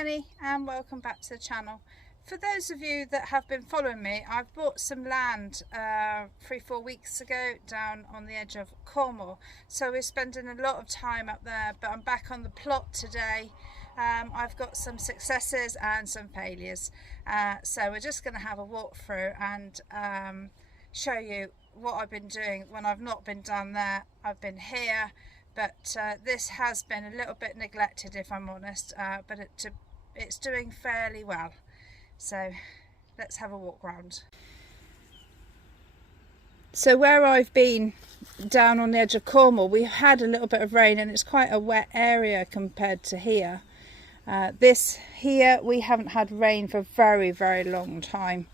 Penny and welcome back to the channel. For those of you that have been following me, I've bought some land 3-4 weeks ago down on the edge of Cornwall, so we're spending a lot of time up there, but I'm back on the plot today. I've got some successes and some failures, so we're just going to have a walk through and show you what I've been doing when I've not been down there. I've been here, but this has been a little bit neglected, if I'm honest, but it's doing fairly well. So let's have a walk round. So where I've been down on the edge of Cornwall, we've had a little bit of rain and it's quite a wet area compared to here. This here, we haven't had rain for a very, very long time.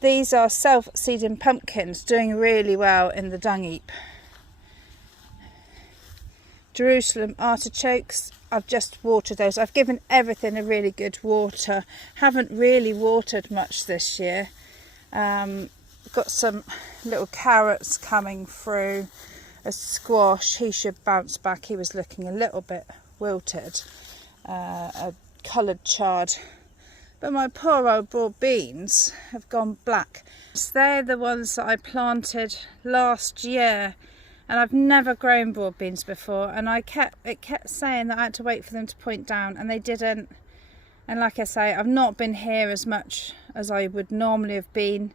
These are self-seeding pumpkins, doing really well in the dung heap. Jerusalem artichokes, I've just watered those. I've given everything a really good water. Haven't really watered much this year. Got some little carrots coming through. A squash, he should bounce back. He was looking a little bit wilted. A coloured chard. But my poor old broad beans have gone black. So they're the ones that I planted last year. And I've never grown broad beans before, and it kept saying that I had to wait for them to point down, and they didn't. And like I say, I've not been here as much as I would normally have been,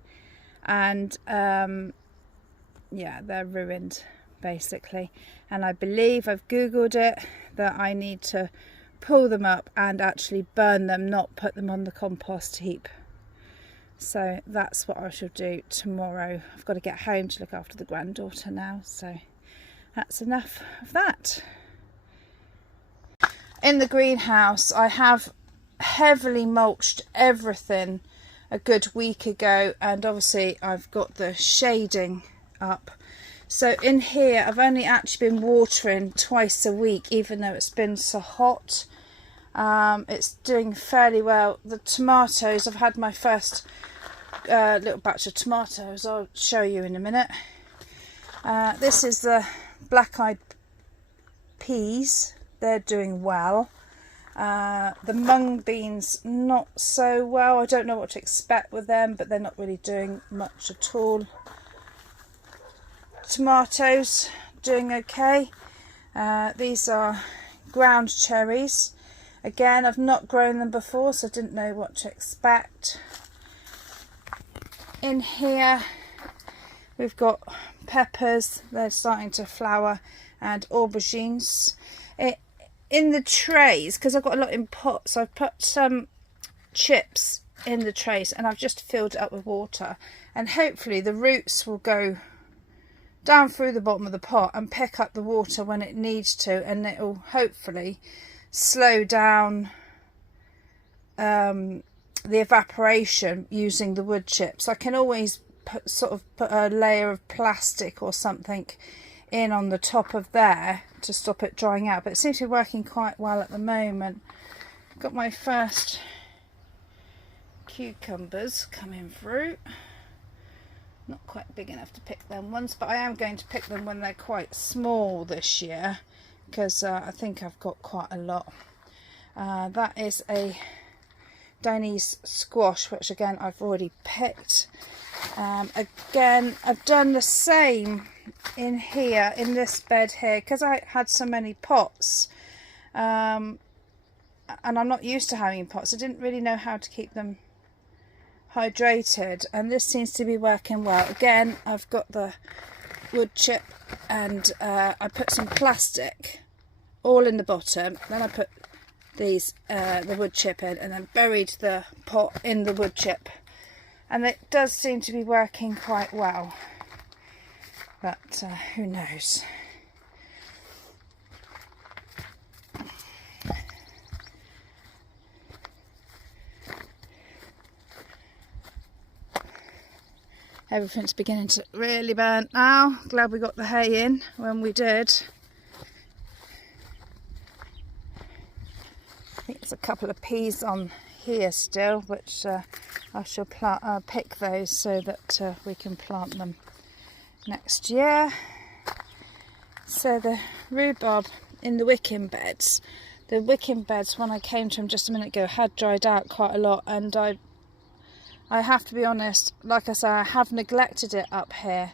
and yeah, they're ruined basically. And I believe I've googled it that I need to pull them up and actually burn them, not put them on the compost heap. So that's what I shall do tomorrow. I've got to get home to look after the granddaughter now, so that's enough of that. In the greenhouse, I have heavily mulched everything a good week ago, and obviously I've got the shading up. So in here, I've only actually been watering twice a week, even though it's been so hot. It's doing fairly well. The tomatoes, I've had my first little batch of tomatoes. I'll show you in a minute. This is the black-eyed peas. They're doing well. The mung beans not so well. I don't know what to expect with them, but they're not really doing much at all. Tomatoes doing okay. These are ground cherries. Again, I've not grown them before, so I didn't know what to expect. In here we've got peppers, they're starting to flower, and aubergines. In the trays, because I've got a lot in pots, I've put some chips in the trays and I've just filled it up with water, and hopefully the roots will go down through the bottom of the pot and pick up the water when it needs to, and it will hopefully slow down the evaporation using the wood chips. I can always put a layer of plastic or something in on the top of there to stop it drying out, but it seems to be working quite well at the moment. Got my first cucumbers coming through. Not quite big enough to pick them ones, but I am going to pick them when they're quite small this year, because I think I've got quite a lot. That is a Chinese squash, which again I've already picked. Again, I've done the same in here, in this bed here, because I had so many pots, and I'm not used to having pots. I didn't really know how to keep them hydrated, and this seems to be working well. Again, I've got the wood chip, and I put some plastic all in the bottom, then I put these the wood chip in, and then buried the pot in the wood chip, and it does seem to be working quite well, but who knows. Everything's beginning to really burn now. Glad we got the hay in when we did. I think there's a couple of peas on here still, which I shall pick those so that we can plant them next year. So the rhubarb in the wicking beds, the wicking beds, when I came to them just a minute ago, had dried out quite a lot, and I have to be honest, like I say, I have neglected it up here.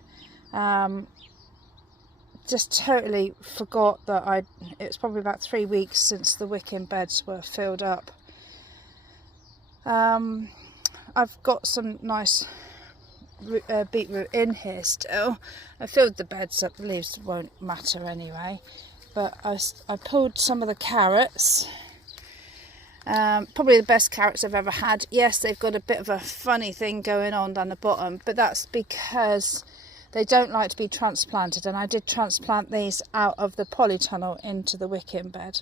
Just totally forgot that it was probably about 3 weeks since the wicking beds were filled up. I've got some nice beetroot in here still. I filled the beds up, the leaves won't matter anyway. But I pulled some of the carrots. Probably the best carrots I've ever had. Yes, they've got a bit of a funny thing going on down the bottom, but that's because they don't like to be transplanted, and I did transplant these out of the polytunnel into the wicking bed.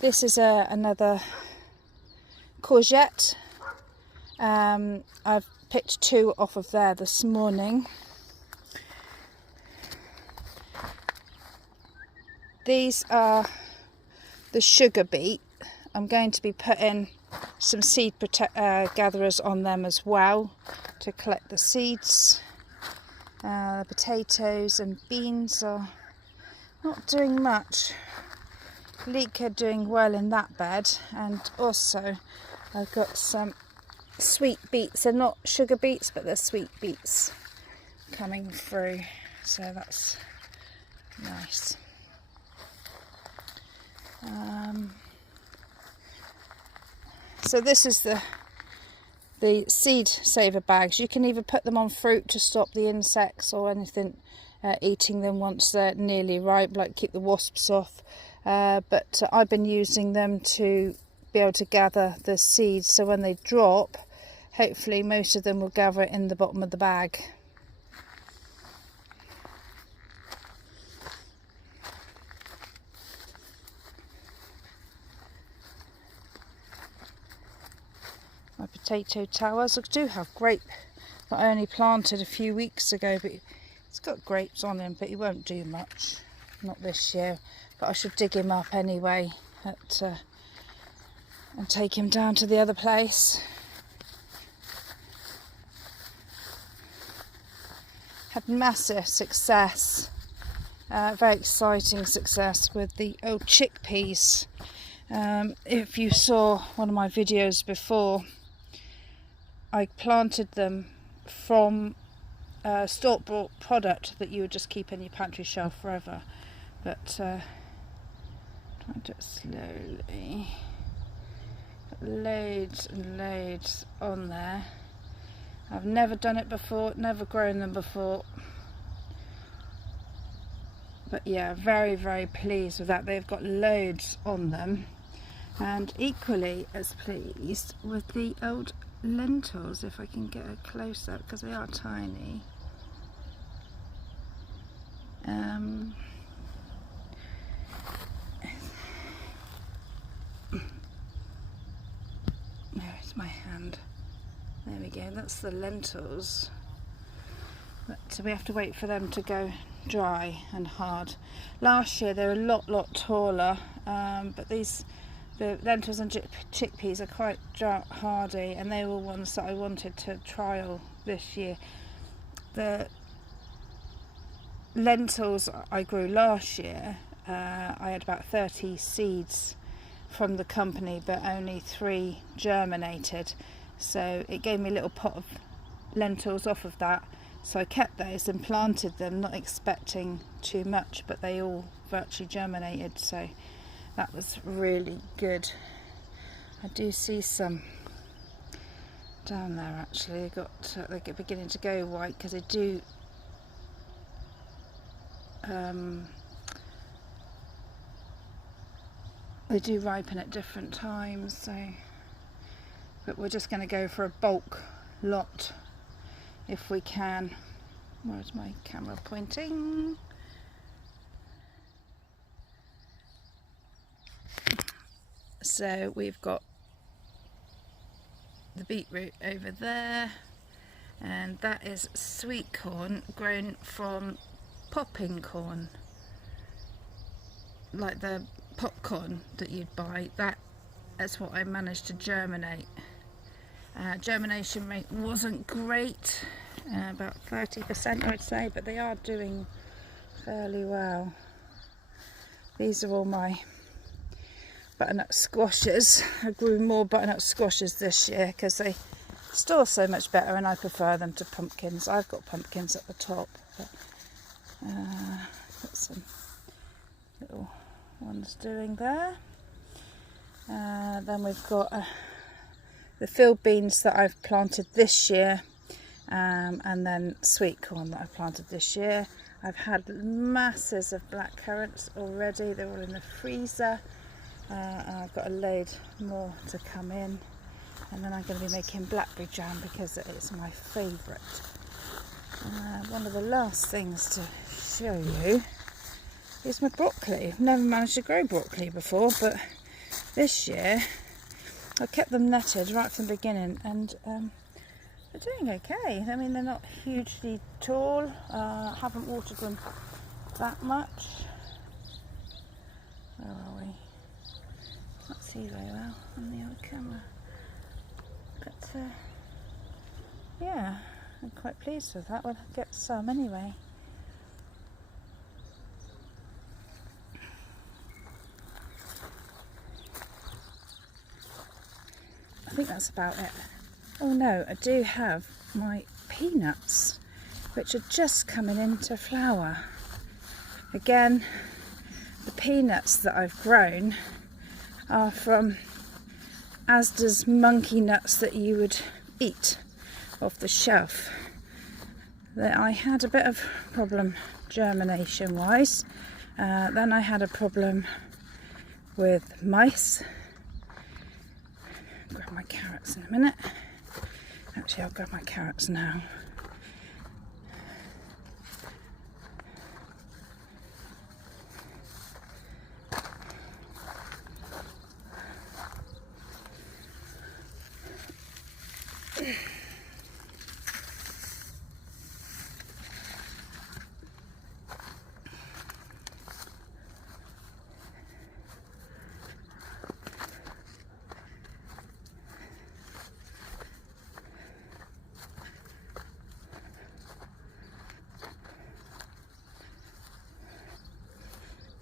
This is another courgette. I've picked 2 off of there this morning. These are the sugar beet. I'm going to be putting some seed gatherers on them as well to collect the seeds. Potatoes and beans are not doing much. Leek are doing well in that bed, and also I've got some sweet beets. They're not sugar beets, but they're sweet beets coming through, so that's nice. So this is the seed saver bags. You can either put them on fruit to stop the insects or anything eating them once they're nearly ripe, like keep the wasps off, but I've been using them to be able to gather the seeds, so when they drop, hopefully most of them will gather in the bottom of the bag. My potato towers, I do have grape that I only planted a few weeks ago, but it's got grapes on him, but he won't do much, not this year. But I should dig him up anyway and take him down to the other place. Had massive success, very exciting success with the old chickpeas. If you saw one of my videos before, I planted them from store-bought product that you would just keep in your pantry shelf forever. But try to do it slowly. Got loads and loads on there. I've never done it before, never grown them before. But yeah, very, very pleased with that. They've got loads on them. And equally as pleased with the old lentils, if I can get a close up, because they are tiny. There's my hand. There we go, that's the lentils. But we have to wait for them to go dry and hard. Last year they were a lot taller, but the lentils and chickpeas are quite drought hardy, and they were ones that I wanted to trial this year. The lentils I grew last year, I had about 30 seeds from the company, but only 3 germinated, so it gave me a little pot of lentils off of that. So I kept those and planted them, not expecting too much, but they all virtually germinated, so that was really good. I do see some down there actually. They're beginning to go white, because they do ripen at different times. So, but we're just going to go for a bulk lot if we can. Where's my camera pointing? So we've got the beetroot over there, and that is sweet corn grown from popping corn, like the popcorn that you'd buy. That's what I managed to germinate. Germination rate wasn't great, about 30% I'd say, but they are doing fairly well. These are all my butternut squashes. I grew more butternut squashes this year because they store so much better and I prefer them to pumpkins. I've got pumpkins at the top, but got some little ones doing there. Then we've got the field beans that I've planted this year, and then sweet corn that I've planted this year. I've had masses of black currants already. They're all in the freezer, and I've got a load more to come in. And then I'm going to be making blackberry jam because it is my favourite. One of the last things to show you is my broccoli. I've never managed to grow broccoli before, but this year I kept them netted right from the beginning, and they're doing okay. I mean, they're not hugely tall. Haven't watered them that much. Where are we? Can't see very well on the other camera. But yeah, I'm quite pleased with that. We'll get some anyway. I think that's about it. Oh no, I do have my peanuts, which are just coming into flower. Again, the peanuts that I've grown are from Asda's monkey nuts that you would eat off the shelf. That I had a bit of problem germination wise. Then I had a problem with mice. Grab my carrots in a minute. Actually, I'll grab my carrots now.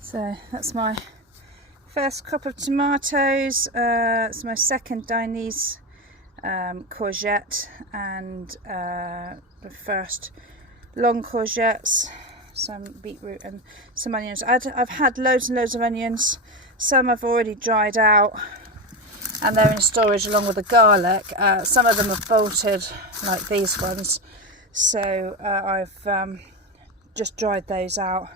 So that's my first crop of tomatoes. It's my second Chinese courgette, and the first long courgettes, some beetroot and some onions. I've had loads and loads of onions. Some have already dried out and they're in storage along with the garlic. Some of them have bolted like these ones, so I've just dried those out,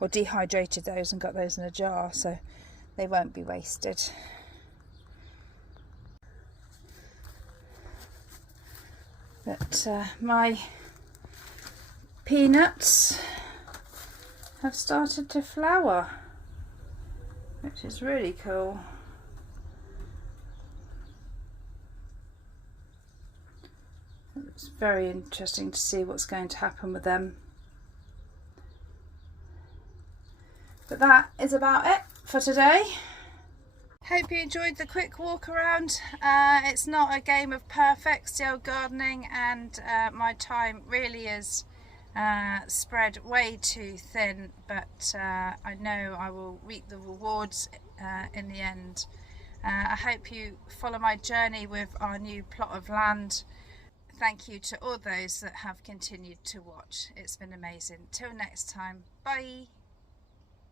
or dehydrated those and got those in a jar so they won't be wasted. But my peanuts have started to flower, which is really cool. It's very interesting to see what's going to happen with them. But that is about it for today. Hope you enjoyed the quick walk around. It's not a game of perfect, still gardening, and my time really is spread way too thin, but I know I will reap the rewards in the end. I hope you follow my journey with our new plot of land. Thank you to all those that have continued to watch. It's been amazing. Till next time, bye.